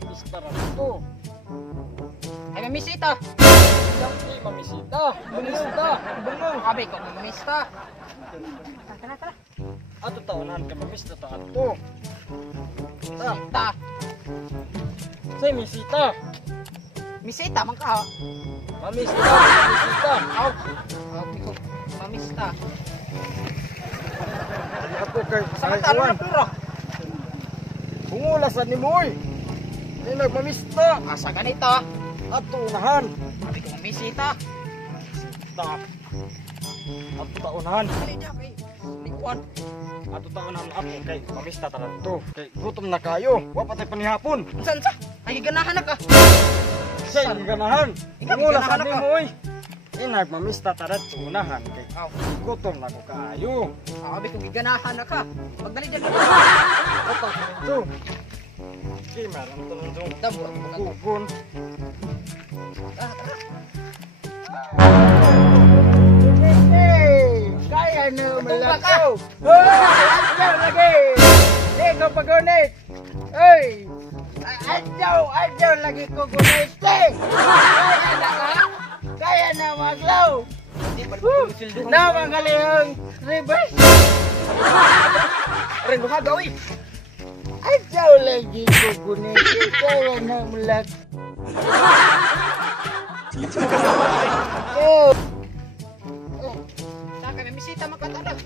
pista to. Ay, mamisita. Hindi mamisita. Mamisita. Sabi ko, mamista. Ato taonan ka mamista ta ato. Misita. Say misita. Misita, man ka. Mamista. Mamisita. Aw. Sabi ko, mamista. Ako kay Samantala na pira. Bungulasan ni Moy. Ni nagmamista. Asa ganito. Ato unahan. Sabi ko, mamisita. Ta. Ato taonan. Dali na, kay. Likuan. Ato taonan ako kay mamista ta to. Kay gutom na kayo. Wa pa tay panihapon. Saan sa? Ay, ganahan na ka. Say ganahan. Ikaw, Bungulasan ganahan ni ka. Moy. Nagmamista ta to unahan kay Aw. gutom na ko kayo. Sabi ko, ganahan na ka. Magdali-dali. Ato to. Kay meron to nung Dabo, ako ka. kugon. Ah, tara. Hey, kaya na Tumba ka. malakaw. Adyaw lagi. Di ko pagunit. Hey, adyaw lagi ko gunit. Kaya na ka. Kaya na maglaw. Hindi pa naman sildo. Na magaling reverse. Ren, luha gawi. Adyaw lagi ko gunit. Kaya na malakaw. Oh. Saka may misita magkatalag.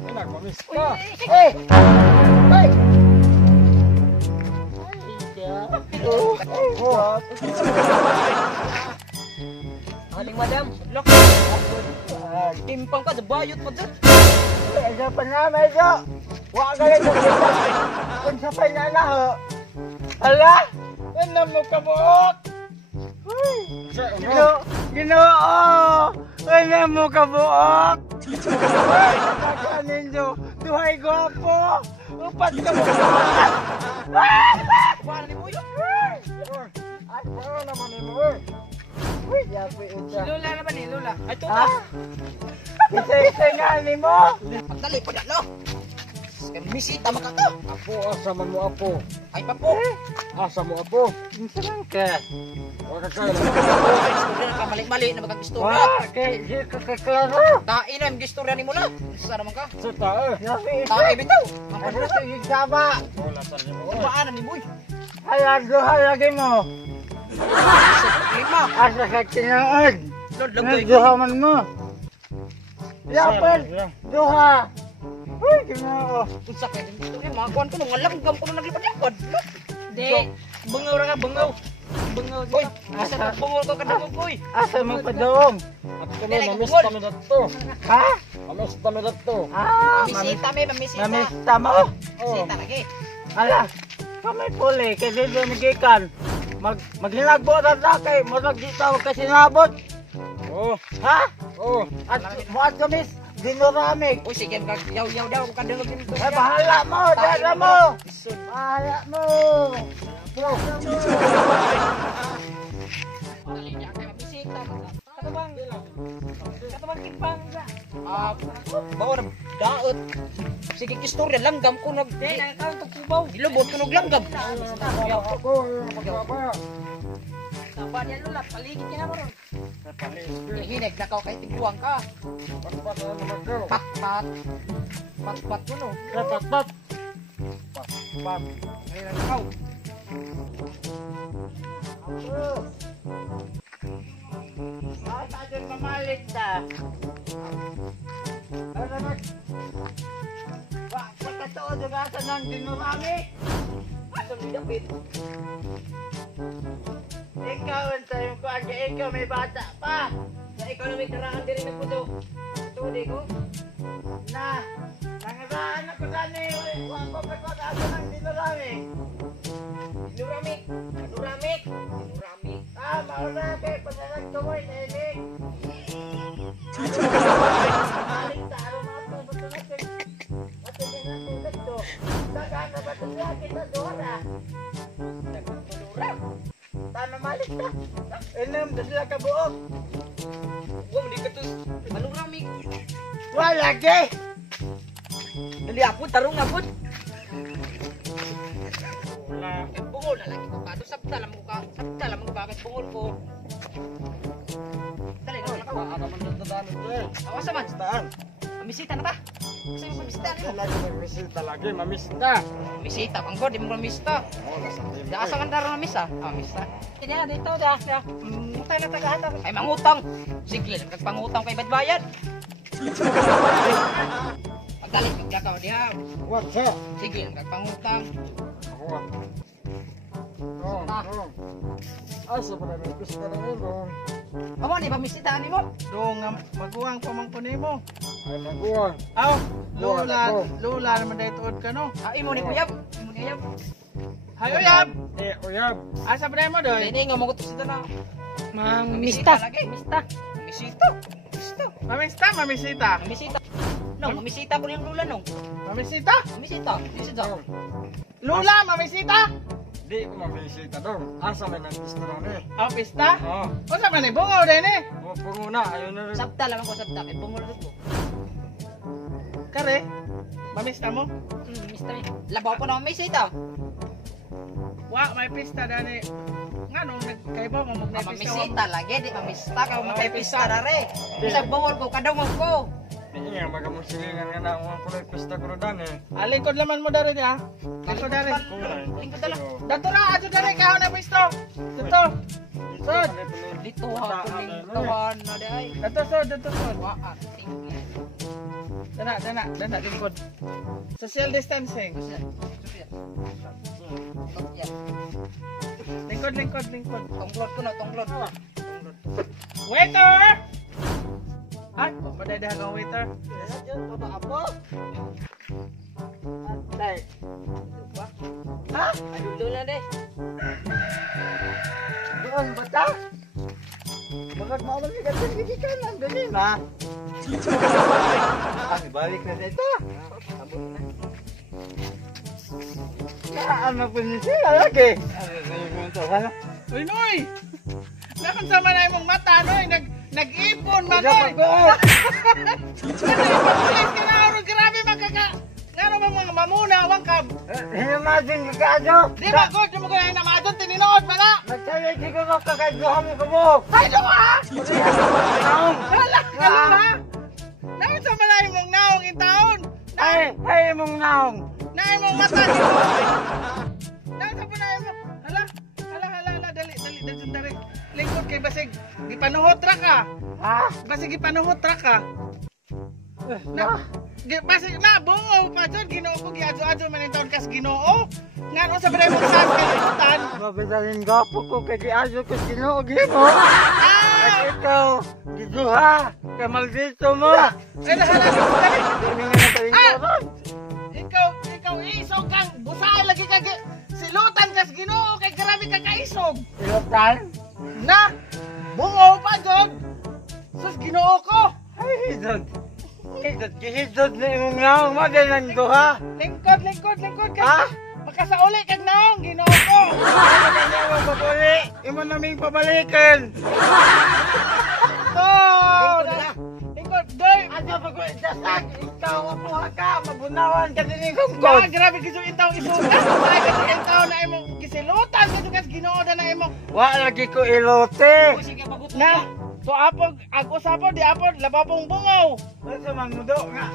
Nagmamista. Hey! Hey! Aling madam. Look. Timpang ka, bayot pa dyan. Medyo pa na, medyo. Wala ka rin kung kung sa pananaho. Hala! Yan na mo kabuok! Ginoo! Yan na mo kabuok! Kakanin nyo, duhay gwapo! Upat ka mo kabuok! Paano ni Buyo? Ay, parang naman ni mo eh! Uy, yapi ito. Lula na ba ni Lula? Ay, Ha? tuta. Isa-isa nga ni mo! Pagdali pa dyan, no? Kaya misita magkata. Apo, asa man mo apo. Ay, papo. Asa mo apo. Isa lang ka. Wala ka kaya. Ay, istorya na ka, mali-mali na magkag-istorya. Wah, kay di ka kaklaro. Tain na, yung istorya ni mo na. Isa naman ka. Sa tae. Yapi ito. Tain, bitaw. Ano Mapadala. sa yung saba? Wala sa niyo mo. Kumaanan ni Buy. Hayag duha lagi mo. Lima. Asa ka tinood. Lord, Ano lagoy. duha man mo? Yapin. Duha. Uy, ginoo. Unsa kaya din istorya. Mga kuwan ko nung alanggam ko nung naglipad-lipad. Di. Bungaw ra ka, bungaw. Bungaw. Uy, asa na bungaw ko kadamog, Buy. Asa mo pa doong? At kami mamista kami dito. Ha? Mamista kami dito. Ah, Mamisita, may mamisita. mamista mo? Mamisita lagi. Ala, kami puli, kasi doon magikan. Maghinagbo na kay murag dito ako kasi nabot. Oh, Ha? oh. At muat kami dinuramig. Uy, sige, yaw-yaw daw. Kadalog din ito. Eh, bahala mo, dada mo. Isun. Bahala mo. Dali niya kaya bisita. Katubang, katubang kipang ka. Bawa na daot. Sige, istorya langgam ko nag... Dilubot ko nag langgam. Ako, magkaba. Tapa niya lula, paligid niya naman ron. Kapalis. Hihinag na ka kay tigbuang ka. Patpat na naman ko. Pat-pat. Pat-pat mo no. Patpat. Pat. Ngayon ang ikaw. At atin mamalit na. Ano na? Sa katood yung asa ng dinurami. Ito ni David. Ikaw ang tayo ko. Ikaw may bata pa. Sa economic karaan din rin nagputo. Ito di ko. Na, nangaraan ako sana yung huwag ko pagkakasa ng dinurami. Dinuramik. Dinuramik. Dinuramik. Ah, maurami. Pag nagtumoy na inig. Balik taro mga pabutulatin. At hindi na tulad to. Saka na ba ito kita doon ah? Tama malik na. Inom, doon sila kabuok. Wow, di ka to. Anong ramik? Wala ge. Dali ako, tarong ako. Wala. Bungo bungol na lagi ko ka. Sabta lang mo bakit bungol ko. Dali na ka. Ano man yung dadaanan ko eh. Awas naman. Daan. Mamisita na ba? Kasi mo mamisita Kaya mo. lagi nagmisita lagi, mamista. Mamisita, panggod, di mo mamista. Oo, nasa team ko Asa eh. man daro mamisa? Ah, mista. Kaya dito dah. Utang na tagahatag. Ay mangutang. Sige, nagpangutang kay bayad. Pagdalit maglakaw diha. What's up? Sige, nagpangutang. Ako ah. Dong. Asa pa na gusto na rin, dong. Amo ni mamisita ni mo. Dong maguwang pamangko nimo. Ay, maguwang. Aw, Buwan ako. lula naman dahil tuod ka no. Ah, imo ni kuyab. Imo ni kuyab. Hayo yab. Eh, uyab. Asa pa mo doy? Dili nga mo sita na. Mista. Lagi, mista. Mamisita. Mista. Mamisita. Mamisita. No, mamisita ko yung lula no. Mamisita? Mamisita. Mamisita. Dong. Lula, mamisita? Di ko mamisita, dong. Asa may nag-gusto na rin. Aw, pista? Oo. O sa man bungaw din eh. O, panguna, ayun na rin. Sabta lang ako sabta kay bungol ko. Kare, mamista mo? Mista ni. Labaw pa na mamisita. Wa, may pista dani. Nga nung nagkaiba mo Mamisita lagi, di mamista ka mo kay pista na re. Bisag bungol ko kadong mo ko. Di nga, magamusilingan nga na ang kulay pista ko rin eh. Alingkod laman mo dari dia. Lingkod dari. Lingkod dala. Dato na, ato dari kahon na pisto. Dato. Sod. Dito ha kuning tawan na di ay. Dato sod, dato sod. Wa ah, tinggi. Dana, lingkod. Social distancing. Lingkod. Tonglot ko na tonglot. Waiter! Ay, papadaydahan ka waiter. Ha? Aduh dulu deh. Doon ba ta? Bakit mawala ka sa kanan? Dali na. Balik na dito. Ano po niya sila lagi? Uy, Noy! Nakon sa manay mong mata, Noy. Nag-ipon, Manoy! Nag-ipulis ka na, Oro. Grabe magkaka... Ngano ba mga mamuna, awang ka? Hinamasin ka kaso. Di ba, God? Di mo ko na namadon, tininood ba na? Nagsalit ko ka kakaiduhan mo ka mo. Ay, luha! Hala, kaluma! Nakon sa manay mong naong itaon. Ay mong naong. Naay mong mata, di mo. Nakon sa manay mo. Hala, dali. Lingkod kay Basig. Gipanuhot ra ka. Ha? Basig gipanuhot ra ka. Basig na bungo pa jud Ginoo ko giadyo-adyo man in taon kas Ginoo. Ngano sa bare mo sa kalimutan. Mabisalin gapo ko kay giaso ko sinuogi mo. At ikaw, giduha, kay maldito mo. Ay hala. Hindi nga nakalingkoran. Ikaw isog kang busaay lagi kag silutan kas Ginoo kay grabe ka kaisog. Ilotan? Na bungo pa jud. Sus Ginoo ko. Ay, hidod na imong naong mo din ang duha. Lingkod kay. Ha? Makasauli kag naong Ginoo ko. Ano babuli? Imo naming pabalikan. Oh, lingkod doy. Ano ba ko itasag? Ikaw mapuha ka, mabunawan ka din yung Kung grabe kiso intaw isuga. Ay kasi intaw na imong gisilutan kasi kas Ginoo na imong. Wa lagi ko ilote. Sige mabuto Na, so apog ako sapod di apod lababong bungaw. Ano sa manudo nga?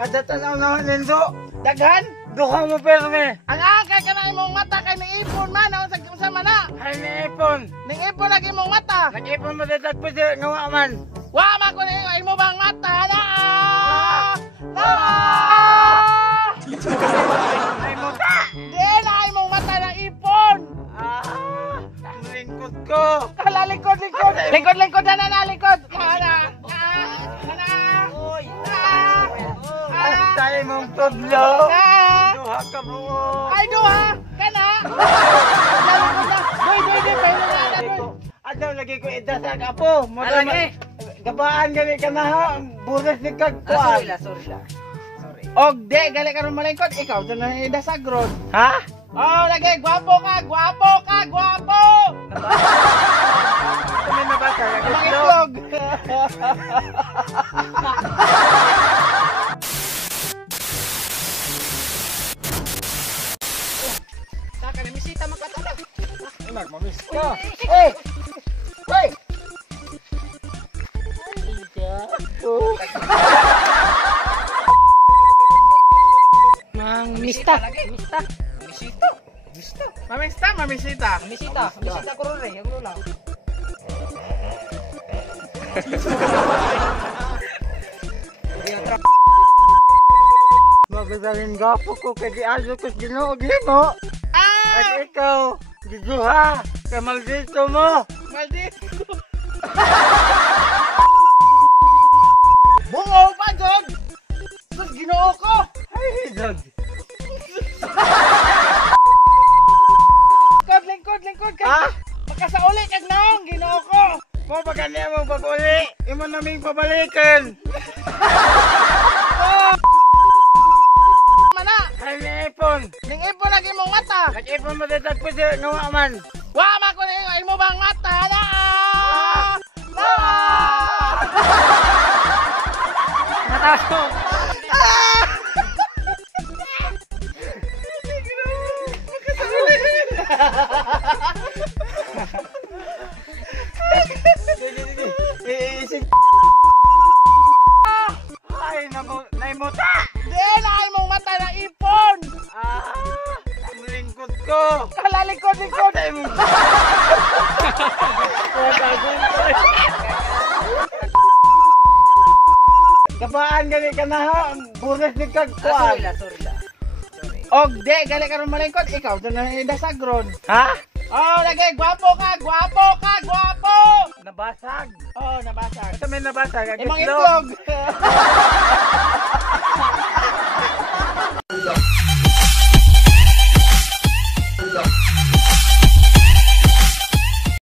Kada tanaw na nindo, Daghan. duha mo perme. Ang angkay ka na imong mata kay ning ipon man aw sa mana. Ay niipon. Ning ipon lagi imong mata. Nag-ipon mo dito po siya nga man. Wa man ko na imo bang mata na. Na. Ay mo ka. Di na imong mata na ipon. Ang lingkod ko. Kala likod. Lingkod na likod. Ana. Oy. Hasta imong tudlo. Na. Duha ka mo. Ay duha. Kana. Doy pero na doy. Adaw lagi ko idasag apo. Mo Alagi. gabaan gani ka na ha. Buras ni Sorry kagkuan. lah, sorry lah. Og de gali karon malingkod ikaw sa na idasag ron. Ha? Oh, lagi gwapo ka. Kami nabasa. Ang itlog. Saka na misita makatulog. Nagmamis ka. Eh! Hey! Mang mista. Mista. Misita. Mista. Mamista, mamisita. Misita. Misita ko rin. Ako lang. Magagaling gapo ko kay di aso ko Ginoo gimo. At ikaw, giduha, kay maldito mo. Maldito. Bungo pa, Jog! Sus, ginoo ko! Ay, dog. Lingkod! Ha? Makasauli kag naong, ginoo ko! Mo ba ganyan mo pag-uli? Imo naming pabalikan! Mana! Ay, naipon. Ning ipon lagi mong mata! Nag-ipon mo dito po siya nga man. Wa man ko na imo bang mata! Na! Na! Nataso. Ay, naimuta. Di na imong mata na ipon! Ang lingkod ko. Kalalikod! Ay, mo. Kapaan gani ka na ha? Bunes ni kagkuan. Sorry la. Og di, gali ka rin malingkod, ikaw doon na idasagron. Ha? Oh, lagi, gwapo ka! Nabasag. Oh, nabasag. Ito may nabasag. Ang Imong itlog. itlog!